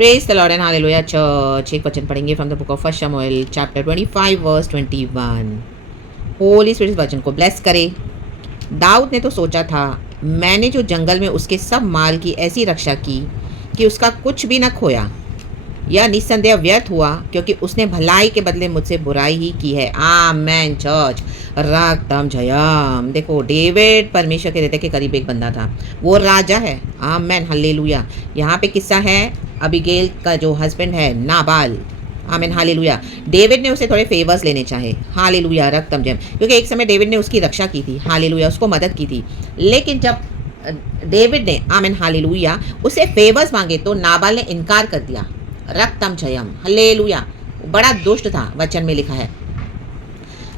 Praise the Lord and hallelujah church. एक वचन पढ़ेंगे from the book of first शमूएल चैप्टर 25 वर्स 21। होली स्पिरिट वचन को ब्लेस करे। दाऊद ने तो सोचा था, मैंने जो जंगल में उसके सब माल की ऐसी रक्षा की कि उसका कुछ भी न खोया। यह निस्संदेह व्यर्थ हुआ, क्योंकि उसने भलाई के बदले मुझसे बुराई ही की है। आमेन चर्च। रागतम जयम। देखो, डेविड परमेश्वर के हृदय के करीब एक बंदा था, वो राजा है। Amen hallelujah. यहाँ पे किस्सा है अबीगेल का जो हस्बैंड है नाबाल। Amen hallelujah. डेविड ने उसे थोड़े फेवर्स लेने चाहे। हालेलुया रक्तम जयम। क्योंकि एक समय डेविड ने उसकी रक्षा की थी। हालेलुया, उसको मदद की थी। लेकिन जब डेविड ने आमेन हालेलुया उसे फेवर्स मांगे तो नाबाल ने इनकार कर दिया। रक्तम जयम हालेलुया। बड़ा दुष्ट था, वचन में लिखा है।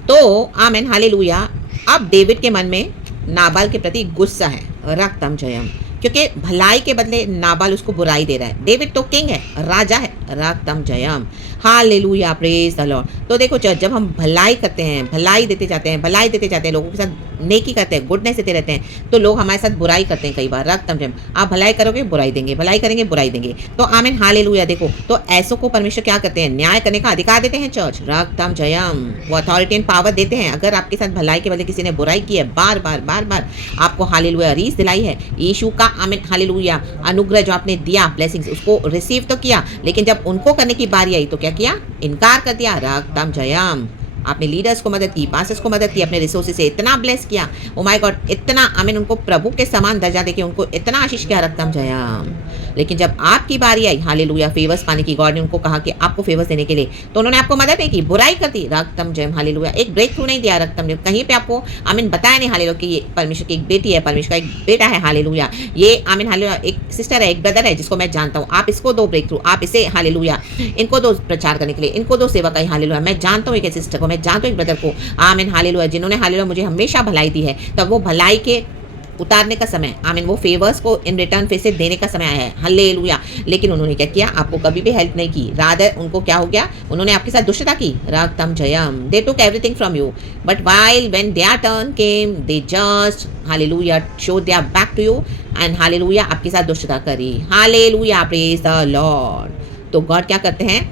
तो आमेन हालेलुया। अब डेविड के मन में नाबाल के प्रति गुस्सा है। रक्तम जयम। क्योंकि भलाई के बदले नाबाल उसको बुराई दे रहा है। डेविड तो किंग है, राजा है। रक्तम जयम हालेलुया प्रेज द लॉर्ड। तो देखो चर्च, जब हम भलाई करते हैं, भलाई देते जाते हैं, भलाई देते जाते हैं, लोगों के साथ नेकी करते हैं, गुडनेस देते रहते हैं, तो लोग हमारे साथ बुराई करते हैं कई बार। रक्तम जयम। आप भलाई करोगे बुराई देंगे, भलाई करेंगे बुराई देंगे। तो आमेन हालेलुया। देखो, तो ऐसों को परमेश्वर क्या करते हैं? न्याय करने का अधिकार देते हैं चर्च। रक्तम जयम। वो अथॉरिटी एंड पावर देते हैं। अगर आपके साथ भलाई के बदले किसी ने बुराई की है, बार बार बार बार आपको हालेलुया रीस दिलाई है, यीशु का आमेन हालेलुया अनुग्रह जो आपने दिया, ब्लेसिंग्स, उसको रिसीव तो किया, लेकिन जब उनको करने की बारी आई तो क्या किया? इनकार कर दिया। रक्तम जयम। आपने लीडर्स को मदद की, पास्टर्स को मदद की, अपने रिसोर्सेज से इतना ब्लेस किया। ओ माय गॉड, इतना आमीन, उनको प्रभु के समान दर्जा देके उनको इतना आशीष किया। रक्तम जयम। लेकिन जब आपकी बारी आई हालेलुया फेवर्स पाने की, गॉड ने उनको कहा कि आपको फेवर्स देने के लिए, तो उन्होंने आपको मदद नहीं की, बुराई कर दी। रक्तम जयम हालेलुया। एक ब्रेक थ्रू नहीं दिया। रक्तम जयम। कहीं पे आपको आमीन बताया नहीं हालेलुया कि ये परमेश्वर की एक बेटी है, परमेश्वर का एक बेटा है। हालेलुया। ये आमीन हालेलुया एक सिस्टर है, एक ब्रदर है जिसको मैं जानता हूँ, आप इसको दो ब्रेक थ्रू, आप इसे हालेलुया इनको दो प्रचार करने के लिए, इनको दो सेवा का। हालेलुया। मैं जानता हूँ एक सिस्टर को, मैं जानता हूँ ब्रदर को। आमीन हालेलुया, जिन्होंने हालेलुया मुझे हमेशा भलाई दी है। तब वो भलाई के उतारने का समय, आमीन, वो फेवर्स को इन रिटर्न फिर से देने का समय आया है। हालेलुया। लेकिन उन्होंने क्या किया? आपको कभी भी हेल्प नहीं की। रादर उनको क्या हो गया? उन्होंने आपके साथ दुष्टता की। रक्तम जयम। They took everything from you, but while when their turn came they just hallelujah show their back to you and hallelujah आपके साथ दुष्टता करी। Hallelujah praise the Lord. तो गॉड क्या करते हैं?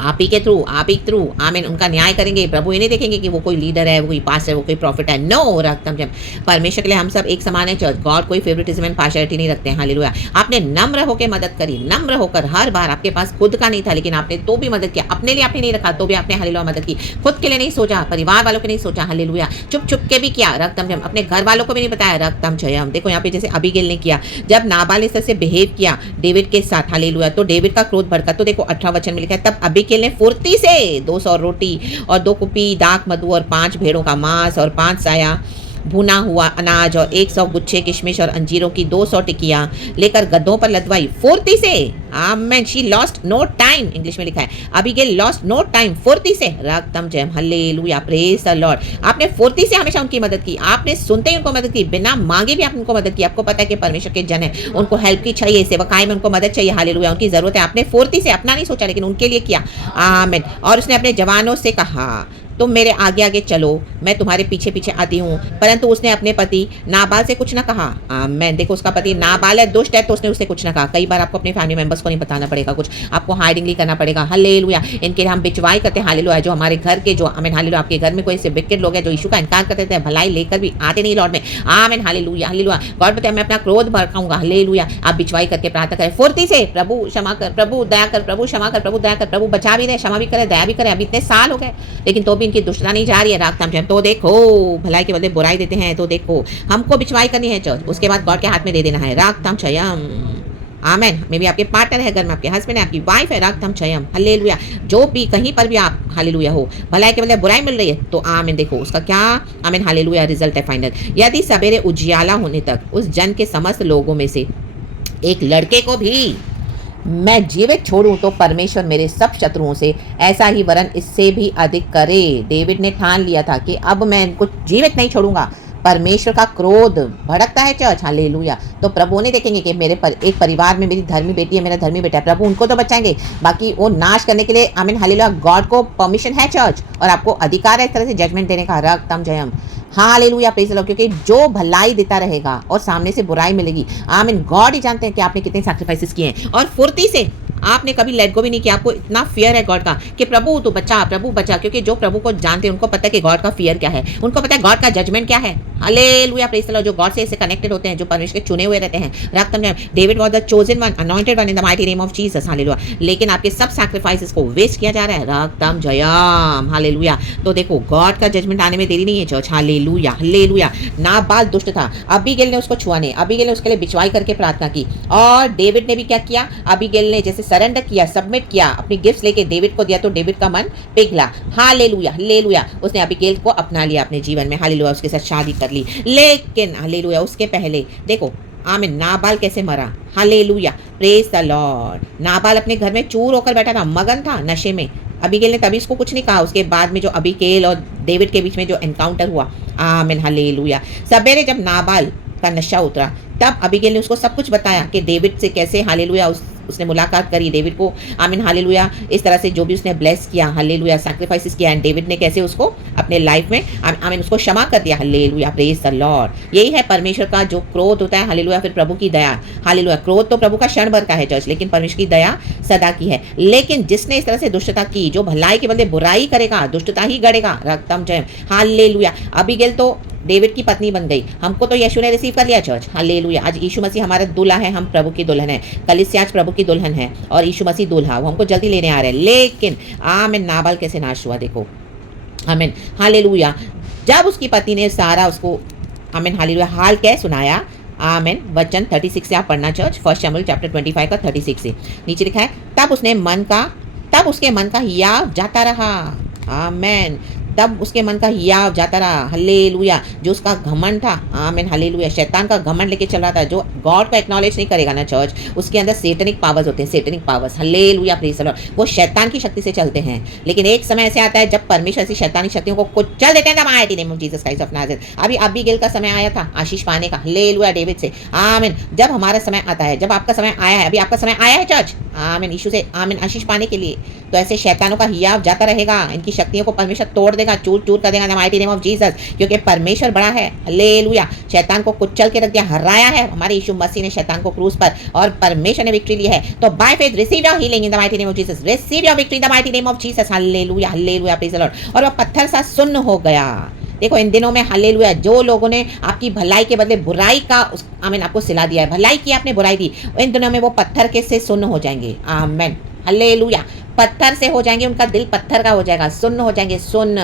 आप ही के थ्रू, आप ही के थ्रू आमीन उनका न्याय करेंगे। प्रभु ये नहीं देखेंगे कि वो कोई लीडर है, वो कोई पास्टर है, वो कोई प्रॉफिट है। नो। रक्तम जयम। परमेश्वर के लिए हम सब एक समान है चर्च। गॉड कोई फेवरेटिज्म एंड पार्शियलिटी नहीं रखते हैं। हालेलुया। आपने नम्र होकर मदद करी, नम्र होकर। हर बार आपके पास खुद का नहीं था, लेकिन आपने तो भी मदद किया। अपने लिए आपने नहीं रखा तो भी आपने हालेलुया मदद की। खुद के लिए नहीं सोचा, परिवार वालों के नहीं सोचा। हालेलुया। चुप चुप के भी किया। रक्तम जयम। अपने घर वालों को भी नहीं बताया। रक्तम जयम। देखो यहाँ पे जैसे अबीगेल ने किया, जब नाबाल ने से बिहेव किया डेविड के साथ, हालेलुया, तो डेविड का क्रोध भड़का। तो देखो 18 वचन में लिखा है, तब अबीगेल ने फुर्ती से 200 रोटी और 2 कुपी दाख मधु और 5 भेड़ों का मांस और 5 साया भुना हुआ अनाज और 100 गुच्छे किशमिश और अंजीरों की 200 टिकियां लेकर गद्दों पर लदवाई फुर्ती से। Amen. She lost no time, English में लिखा है, अबीगेल लॉस्ट नो टाइम, फुर्ती से। रक्तम जयम हालेलुया प्रेज द लॉर्ड। आपने फुर्ती से हमेशा उनकी मदद की। आपने सुनते ही उनको मदद की, बिना मांगे भी आपने उनको मदद की। आपको पता है कि परमेश्वर के जन है, उनको हेल्प की चाहिए, सेवकाई में उनको मदद चाहिए। हालेलुया, उनकी जरूरत है। आपने फुर्ती से, अपना नहीं सोचा, लेकिन उनके लिए किया। आमेन। और उसने अपने जवानों से कहा, तुम मेरे आगे आगे चलो, मैं तुम्हारे पीछे पीछे आती हूँ। परंतु उसने अपने पति नाबाल से कुछ ना कहा। आमेन। देखो, उसका पति नाबाल है, दुष्ट है, तो उसने उससे कुछ ना कहा। कई बार आपको अपने फैमिली मेंबर्स को नहीं बताना पड़ेगा कुछ, आपको हाइडिंगली करना पड़ेगा। हालेलुया। इनके लिए हम बिचवाई करते हैं। हालेलुया। जो हमारे घर के, जो आमीन हालेलुया, आपके घर में कोई ऐसे विकेट लोग हैं जो यीशु का इनकार करते थे, भलाई लेकर भी आते नहीं लॉर्ड में। आमीन हालेलुया। हालेलुया। गॉड बताए, मैं अपना क्रोध भड़काऊंगा। हालेलुया। आप बिचवाई करके प्रार्थना करें फुर्ती से, प्रभु क्षमा कर, प्रभु दया कर, प्रभु क्षमा कर, प्रभु दया कर, प्रभु बचा भी दे, क्षमा भी करे, दया भी करे। अभी इतने साल हो गए, लेकिन तो भी इनकी दुष्टता नहीं जा रही है। रक्तम जयम। तो देखो, भलाई के बदले बुराई देते हैं, तो देखो हमको बिचवाई करनी है चर्च, उसके बाद गॉड के हाथ में दे देना है। रक्तम जयम। आमेन। मे भी आपके पार्टनर है, घर में आपके हस्बैंड है, आपकी वाइफ है। रक्तम जयम हालेलुया। जो भी कहीं पर भी आप हालेलुया हो, भलाई के बदले बुराई मिल रही है, तो आमीन। देखो उसका क्या आमीन हालेलुया रिजल्ट है फाइनल। यदि सवेरे उजियाला होने तक उस जन के समस्त लोगों में से एक लड़के को भी मैं जीवित छोड़ूं, तो परमेश्वर मेरे सब शत्रुओं से ऐसा ही वरन इससे भी अधिक करे। डेविड ने ठान लिया था कि अब मैं इनको जीवित नहीं छोड़ूंगा। परमेश्वर का क्रोध भड़कता है चर्च। हालेलुया। तो प्रभु ने देखेंगे कि मेरे पर एक परिवार में मेरी धर्मी बेटी है, मेरा धर्मी बेटा है, प्रभु उनको तो बचाएंगे, बाकी वो नाश करने के लिए आमीन हालेलुया गॉड को परमिशन है चर्च, और आपको अधिकार है इस तरह से जजमेंट देने का। रक्तम जयम हालेलुया प्रेज द लॉर्ड। क्योंकि जो भलाई देता रहेगा और सामने से बुराई मिलेगी, आमीन, गॉड ही जानते हैं कि आपने कितने सैक्रिफाइसेस किए हैं। और फुर्ती से आपने कभी लेट गो भी नहीं किया। आपको इतना फियर है गॉड का कि प्रभु तू बचा, प्रभु बचा, क्योंकि जो प्रभु को जानते हैं उनको पता है कि गॉड का फियर क्या है, उनको पता है गॉड का जजमेंट क्या है। Hallelujah, praise the Lord. जो गॉड से इससे कनेक्टेड होते हैं, जो परमेश्वर के चुने हुए रहते हैं। रक्त में David was the chosen one, anointed one in the mighty name of Jesus. Hallelujah. लेकिन आपके सब सैक्रिफाइसेस को वेस्ट किया जा रहा है। रक्तम जयम। हालेलुया। तो देखो गॉड का जजमेंट आने में देरी नहीं है चर्च। Hallelujah, hallelujah. नाबाल दुष्ट था, अबीगेल ने उसको छुआ नहीं, अबीगेल ने उसके लिए बिचवाई करके प्रार्थना की। और डेविड ने भी क्या किया, अबीगेल ने जैसे सरेंडर किया, सबमिट किया, अपनी गिफ्ट्स लेके डेविड को दिया, तो डेविड का मन पिघला। Hallelujah, hallelujah. उसने अबीगेल को अपना लिया अपने जीवन में। हालेलुया। उसके साथ शादी कर ली। लेकिन हालेलुया उसके पहले देखो आमीन, नाबाल कैसे मरा। Hallelujah, praise the Lord. Nabal अपने घर में चूर होकर बैठा था, मगन था नशे में। अबीगेल ने तभी उसको कुछ नहीं कहा। उसके बाद में जो अबीगेल और डेविड के बीच में जो एनकाउंटर हुआ, आमीन, हालेलुया। सवेरे जब नाबाल का नशा उतरा तब अबीगेल ने उसको सब कुछ बताया कि डेविड से कैसे हालेलुया उसने मुलाकात करी डेविड को, आमीन, हालेलुया। इस तरह से जो भी उसने ब्लेस किया, हालेलुया, सैक्रिफाइसेस किया, एंड डेविड ने कैसे उसको अपने लाइफ में आमीन उसको क्षमा कर दिया। Hallelujah, praise the Lord. यही है परमेश्वर का जो क्रोध होता है, हालेलुया, फिर प्रभु की दया। हालेलुया। क्रोध तो प्रभु का क्षण भर का है चर्च, लेकिन परमेश्वर की दया सदा की है। लेकिन जिसने इस तरह से दुष्टता की, जो भलाई के बदले बुराई करेगा, दुष्टता ही गढ़ेगा। रक्तम जय। हालेलुया। अबीगेल तो डेविड की पत्नी बन गई। हमको तो यीशु ने रिसीव कर लिया चर्च। हालेलुया। आज यीशु मसीह हमारा दूल्हा है, हम प्रभु की दुल्हन है। कलीसिया आज प्रभु की दुल्हन है और यीशु मसीह दूल्हा, वो हमको जल्दी लेने आ रहे हैं। लेकिन आमीन, नाबाल कैसे नाश हुआ देखो। आमीन, हालेलुया। जब उसकी पत्नी ने सारा उसको आमीन, हालेलुया, हाल क्या सुनाया। आमीन। वचन 36 से आप पढ़ना चर्च, 1 शमूएल चैप्टर 25 का 36 से नीचे लिखा है। तब उसके मन का हियाव जाता रहा। आमीन। तब उसके मन का हियाव जाता रहा। हालेलुया। जो उसका घमंड था, आमीन, हालेलुया, शैतान का घमंड लेके चल रहा था, जो गॉड को एक्नॉलेज नहीं करेगा ना चर्च, उसके अंदर सेटनिक पावर्स होते हैं, Satinique powers. Hallelujah, praise the Lord. वो शैतान की शक्ति से चलते हैं। लेकिन एक समय ऐसे आता है जब परमेश्वर ऐसी शैतानी शक्तियों को कुचल देते हैं। Mighty name of Jesus Christ of Nazareth. अभी अबीगेल का समय आया था आशीष पाने का। हालेलुया, डेविड से। आमीन। जब हमारा समय आता है, जब आपका समय आया है, अभी आपका समय आया है चर्च, आमीन, यीशु से, आमीन, आशीष पाने के लिए, तो ऐसे शैतानों का हियाव जाता रहेगा। इनकी शक्तियों को परमेश्वर तोड़ देगा, चूर चूर कर देगा। माइटी नेम ऑफ जीसस, क्योंकि परमेश्वर बड़ा है। हालेलुया। शैतान को कुचल के रख दिया, हराया है हमारे यीशु मसीह ने शैतान को क्रूस पर, और परमेश्वर ने विक्ट्री ली है। तो by faith receive your healing in the mighty name of Jesus, receive your victory in the mighty name of Jesus. Hallelujah, hallelujah, praise the Lord. और वह पत्थर सा सुन्न हो गया। देखो इन दिनों में हालेलुया, जो लोगों ने आपकी भलाई के बदले बुराई का आमीन आपको सिला दिया है, भलाई की आपने बुराई दी, इन दिनों में वो पत्थर के से सुन्न हो जाएंगे। आमीन, हालेलुया। पत्थर से हो जाएंगे, उनका दिल पत्थर का हो जाएगा, सुन्न हो जाएंगे, सुन्न।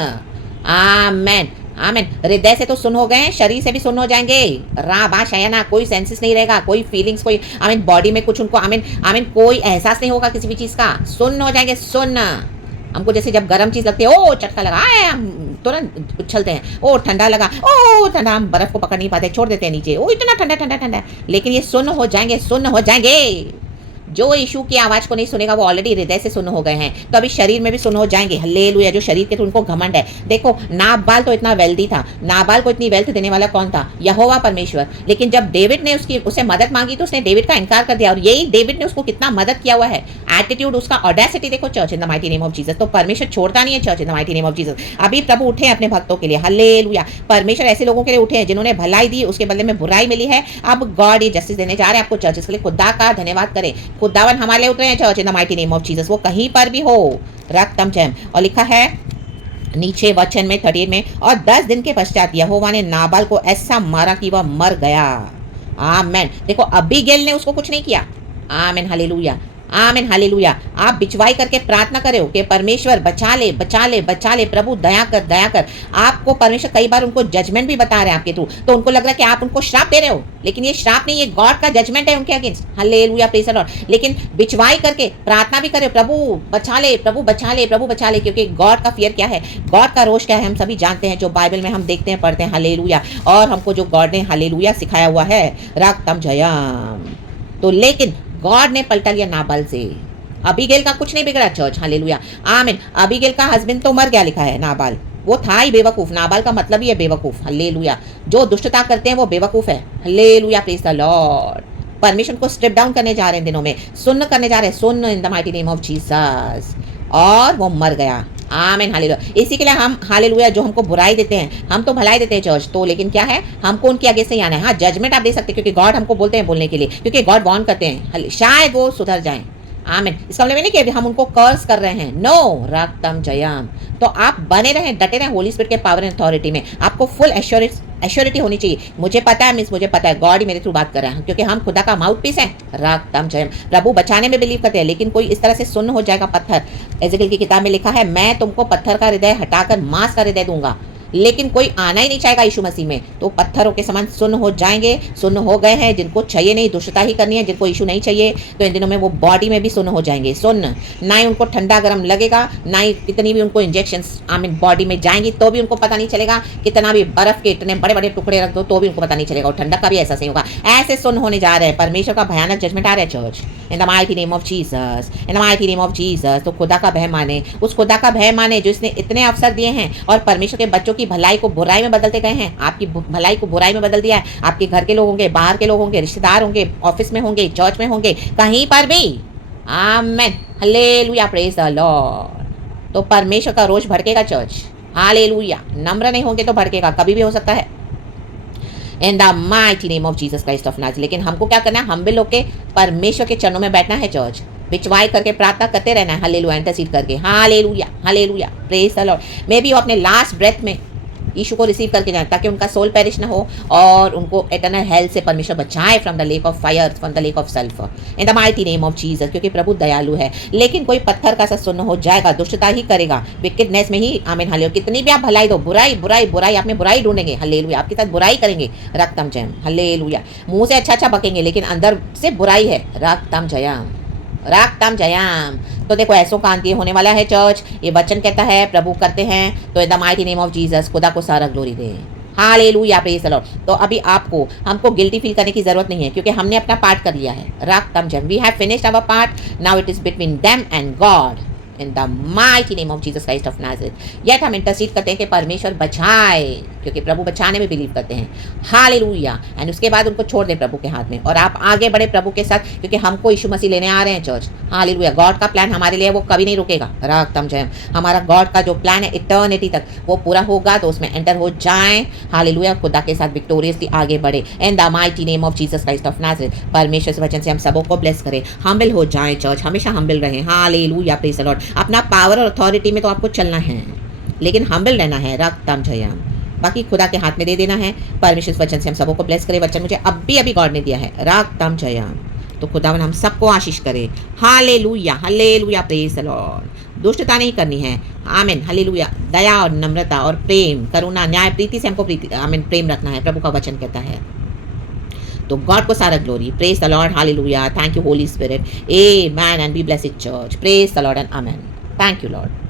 आमीन, आमीन। हृदय से तो सुन हो गए, शरीर से भी सुन हो जाएंगे। राबा शयना, कोई सेंसेस नहीं रहेगा, कोई फीलिंग्स, कोई आमीन बॉडी में कुछ उनको आमीन आमीन कोई एहसास नहीं होगा किसी भी चीज़ का। सुन हो जाएंगे, सुन। हमको जैसे जब गर्म चीज़ लगती है, ओ चटका लगा आए, हम तुरंत उछलते हैं। ओ ठंडा लगा, ओ ठंडा, हम बर्फ को पकड़ नहीं पाते, छोड़ देते हैं नीचे, ओ इतना ठंडा ठंडा ठंडा। लेकिन ये सुन हो जाएंगे, सुन हो जाएंगे। जो यीशु की आवाज़ को नहीं सुनेगा वो ऑलरेडी हृदय से सुन हो गए हैं, तो अभी शरीर में भी सुन हो जाएंगे। हालेलुया। जो शरीर के तो उनको घमंड है। देखो नाबाल तो इतना वेल्दी था, नाबाल को इतनी वेल्थ देने वाला कौन था? यहोवा परमेश्वर। लेकिन जब डेविड ने उससे मदद मांगी तो उसने डेविड का इनकार कर दिया, और यही डेविड ने उसको कितना मदद किया हुआ है। एटीट्यूड, उसका ऑडेसिटी देखो church in the mighty name of Jesus. तो परमेश्वर छोड़ता नहीं है church in the mighty name of Jesus. अभी प्रभु उठे अपने भक्तों के लिए। हालेलुया। परमेश्वर ऐसे लोगों के लिए उठे हैं जिन्होंने भलाई दी, उसके बदले में बुराई मिली है। अब गॉड ये जस्टिस देने जा रहे हैं आपको चर्च। इसके लिए खुदा का धन्यवाद करें। खुदावन हमारे उतरे हैं church in the mighty name of Jesus. वो कहीं पर भी हो। रक्तम जयम। और लिखा है नीचे वचन में 38 में, और 10 दिन के पश्चात यहोवा ने नाबाल को ऐसा मारा कि वह मर गया। आमीन। देखो अबीगेल ने उसको कुछ नहीं किया। आमीन, हालेलुया, आमीन, हालेलुया। आप बिचवाई करके प्रार्थना करो कि परमेश्वर बचा ले, बचा ले, बचा ले, प्रभु दया कर, दया कर। आपको परमेश्वर कई बार उनको जजमेंट भी बता रहे हैं आपके थ्रू, तो उनको लग रहा है कि आप उनको श्राप दे रहे हो, लेकिन ये श्राप नहीं, ये गॉड का जजमेंट है उनके against. Hallelujah, praise the Lord. लेकिन बिचवाई करके प्रार्थना भी करें, प्रभु बचा ले, प्रभु बचा ले, प्रभु बचा ले, क्योंकि गॉड का फियर क्या है, गॉड का रोष क्या है, हम सभी जानते हैं, जो बाइबल में हम देखते हैं, पढ़ते हैं। हालेलुया। और हमको जो गॉड ने हालेलुया सिखाया हुआ है, रक्तम जयम। तो लेकिन गॉड ने पलटा लिया नाबाल से। अबीगेल का कुछ नहीं बिगड़ा चर्च। हालेलुया, आमीन। अबीगेल का हस्बैंड तो मर गया, लिखा है। नाबाल वो था ही बेवकूफ। नाबाल का मतलब ही है बेवकूफ। हालेलुया। जो दुष्टता करते हैं वो बेवकूफ है। Hallelujah, praise the Lord. परमेश्वर को स्ट्रिप डाउन करने जा रहे हैं दिनों में, सुन्न करने जा रहे हैं, सुन्न इन the mighty name of Jesus. और वो मर गया। आमीन, हालेलुया। इसी के लिए हम हालेलुया, जो हमको बुराई देते हैं, हम तो भलाई देते हैं चर्च, तो लेकिन क्या है, हमको उनके आगे से ही आना है। हाँ, जजमेंट आप दे सकते हैं, क्योंकि गॉड हमको बोलते हैं बोलने के लिए, क्योंकि गॉड वार्न करते हैं, शायद वो सुधर जाएं। आमीन। इसका मतलब ये नहीं कि हम उनको कर्स कर रहे हैं, नो, रक्तम जयम। तो आप बने रहें, डटे रहें होली स्पिरिट के पावर एंड अथॉरिटी में। आपको फुल एश्योरिटी होनी चाहिए। मुझे पता है मिस, मुझे पता है गॉड ही मेरे थ्रू बात कर रहे हैं, क्योंकि हम खुदा का माउथ पीस है। रक्तम जयम। प्रभु बचाने में बिलीव करते हैं, लेकिन कोई इस तरह से सुन्न हो जाएगा पत्थर। एजेकिएल की किताब में लिखा है, मैं तुमको पत्थर का हृदय हटाकर मांस का हृदय दूंगा। लेकिन कोई आना ही नहीं चाहेगा यीशु मसीह में, तो पत्थरों के समान सुन्न हो जाएंगे। सुन्न हो गए हैं, जिनको चाहिए नहीं दुष्टता ही करनी है, जिनको यीशु नहीं चाहिए, तो इन दिनों में वो बॉडी में भी सुन्न हो जाएंगे। सुन्न, ना ही उनको ठंडा गर्म लगेगा, ना ही कितनी भी उनको इंजेक्शन बॉडी में जाएंगी तो भी उनको पता नहीं चलेगा। कितना भी बर्फ के इतने बड़े बड़े टुकड़े रख दो तो भी उनको पता नहीं चलेगा, और ठंडक का भी ऐसा सही होगा। ऐसे सुन्न होने जा रहे हैं। परमेश्वर का भयानक जजमेंट आ रहा है church, in the mighty name of Jesus, in the mighty name of Jesus. तो खुदा का भय माने, उस खुदा का भय माने जो इसने इतने अवसर दिए हैं और परमेश्वर के बच्चों की भलाई को बुराई में बदलते गए हैं। आपकी भलाई को बुराई में बदल दिया है। आपके घर के लोग होंगे, बाहर के लोग होंगे, रिश्तेदार होंगे, ऑफिस में होंगे, चर्च में होंगे, कहीं पर भी। आमेन, हालेलुया, प्रेज द लॉर्ड। तो परमेश्वर का रोष भड़केगा चर्च, हालेलुया। नम्र नहीं होंगे तो भड़केगा, कभी भी हो सकता है। इन the mighty name of Jesus Christ of Nazareth. लेकिन हमको क्या करना है? हम्बल होके परमेश्वर के चरणों में बैठना है चर्च, बिचवाई करके प्रार्थना करते रहना है, हालेलुया, इंटरसीड करके, hallelujah, hallelujah, praise the Lord. May be वो अपने लास्ट ब्रेथ में यीशु को रिसीव करके जाए, ताकि उनका सोल पेरिश ना हो और उनको एटर्नल हेल से परमेश्वर बचाए, from the lake of fire, from the lake of sulphur, in the mighty name of Jesus. क्योंकि प्रभु दयालु है। लेकिन कोई पत्थर का सा सुन्न हो जाएगा, दुष्टता ही करेगा, विकेडनेस में ही। आमीन, हालेलुया। कितनी भी आप भलाई दो, बुराई बुराई बुराई, आप में बुराई ढूंढेंगे, हालेलुया, आपके साथ बुराई करेंगे, रक्तम जयम, हालेलुया। मुंह से अच्छा अच्छा बकेंगे, लेकिन अंदर से बुराई है, रक्तम जयम, रक्तम जयम। तो देखो ऐसो का अंत होने वाला है चर्च। ये वचन कहता है, प्रभु करते हैं। तो इन the mighty name of Jesus, खुदा को सारा glory they, hallelujah, praise the Lord. तो अभी हमको गिल्टी फील करने की जरूरत नहीं है, क्योंकि हमने अपना पार्ट कर लिया है, रक्तम जयम। We have finished our part, now it is between them and God, in the mighty name of Jesus Christ of Nazareth. Yet हम इंटरसीड करते हैं कि परमेश्वर बचाए, क्योंकि प्रभु बचाने में बिलीव करते हैं, हालेलुया। एंड उसके बाद उनको छोड़ दें प्रभु के हाथ में, और आप आगे बढ़े प्रभु के साथ, क्योंकि हमको यीशु मसीह लेने आ रहे हैं चर्च, हालेलुया। गॉड का प्लान हमारे लिए वो कभी नहीं रुकेगा, रक्तम जयम। हमारा गॉड का जो प्लान है इटर्निटी तक, वो पूरा होगा, तो उसमें एंटर हो जाएं, हालेलुया। खुदा के साथ विक्टोरियसली आगे बढ़े, इन the mighty name of Jesus Christ of Nazareth. परमेश्वर के वचन से हम सबों को ब्लेस करें, हम्बल हो जाएं चर्च, हमेशा हम्बल रहें, हालेलुया, प्रेज द लॉर्ड। अपना पावर और अथॉरिटी में तो आपको चलना है, लेकिन हम्बल रहना है, रक्तम जयम। बाकी खुदा के हाथ में दे देना है। परमेश्वर वचन से हम सबों को ब्लेस करे। वचन मुझे अभी गॉड ने दिया है, रक्तम जयम। तो खुदावन हम सबको आशीष करे, hallelujah, hallelujah, praise the Lord. दुष्टता नहीं करनी है, आमीन, हालेलुया। दया और नम्रता और प्रेम, करुणा, न्याय, प्रीति से हमको आमीन प्रेम रखना है, प्रभु का वचन कहता है। तो गॉड को सारा glory, praise the Lord, hallelujah. Thank you Holi spirit, amen, and be blessed church, praise the Lord and amen. Thank you Lord.